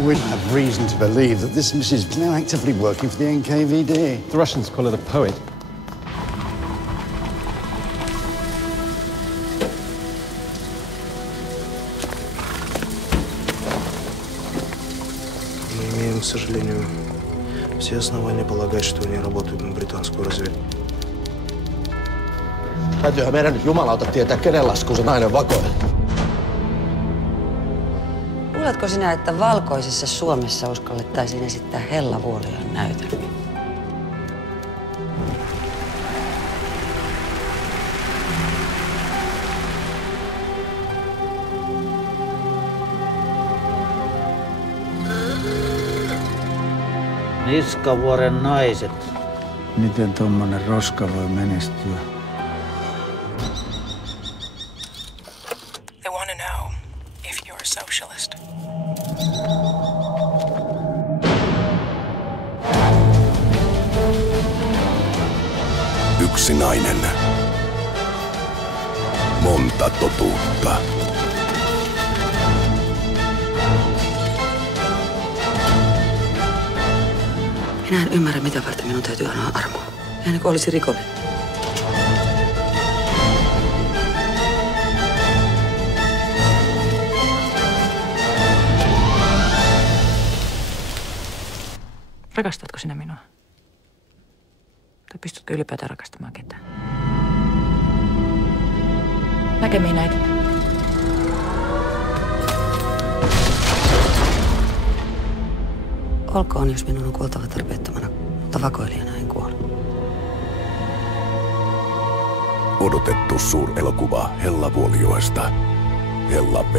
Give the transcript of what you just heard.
We have reason to believe that this Mrs. is now actively working for the NKVD. The Russians call her the poet. Мы имеем, к сожалению, все основания полагать, что они работают на британскую разведку. Täytyyhän meidän nyt jumalauta tietää, kenen laskuun se nainen vakoili. Luuletko sinä, että valkoisessa Suomessa uskallettaisiin esittää Hella Vuolion näytelmiä? Niskavuoren naiset. Miten tommonen roska voi menestyä? They want to know if you're a socialist. Yksi nainen. Monta totuutta. Minä en ymmärrä, mitä varten minun täytyy anoa armoa. Ihan kuin olisi rikollinen. Rakastatko sinä minua? Tai pystytkö ylipäätään rakastamaan ketään? Näkemiin näitä. Olkoon, jos minun on kuoltava tarpeettomana, mutta vakoilijana en kuole. Odotettu suurelokuva Hella Vuolioista. Hella B.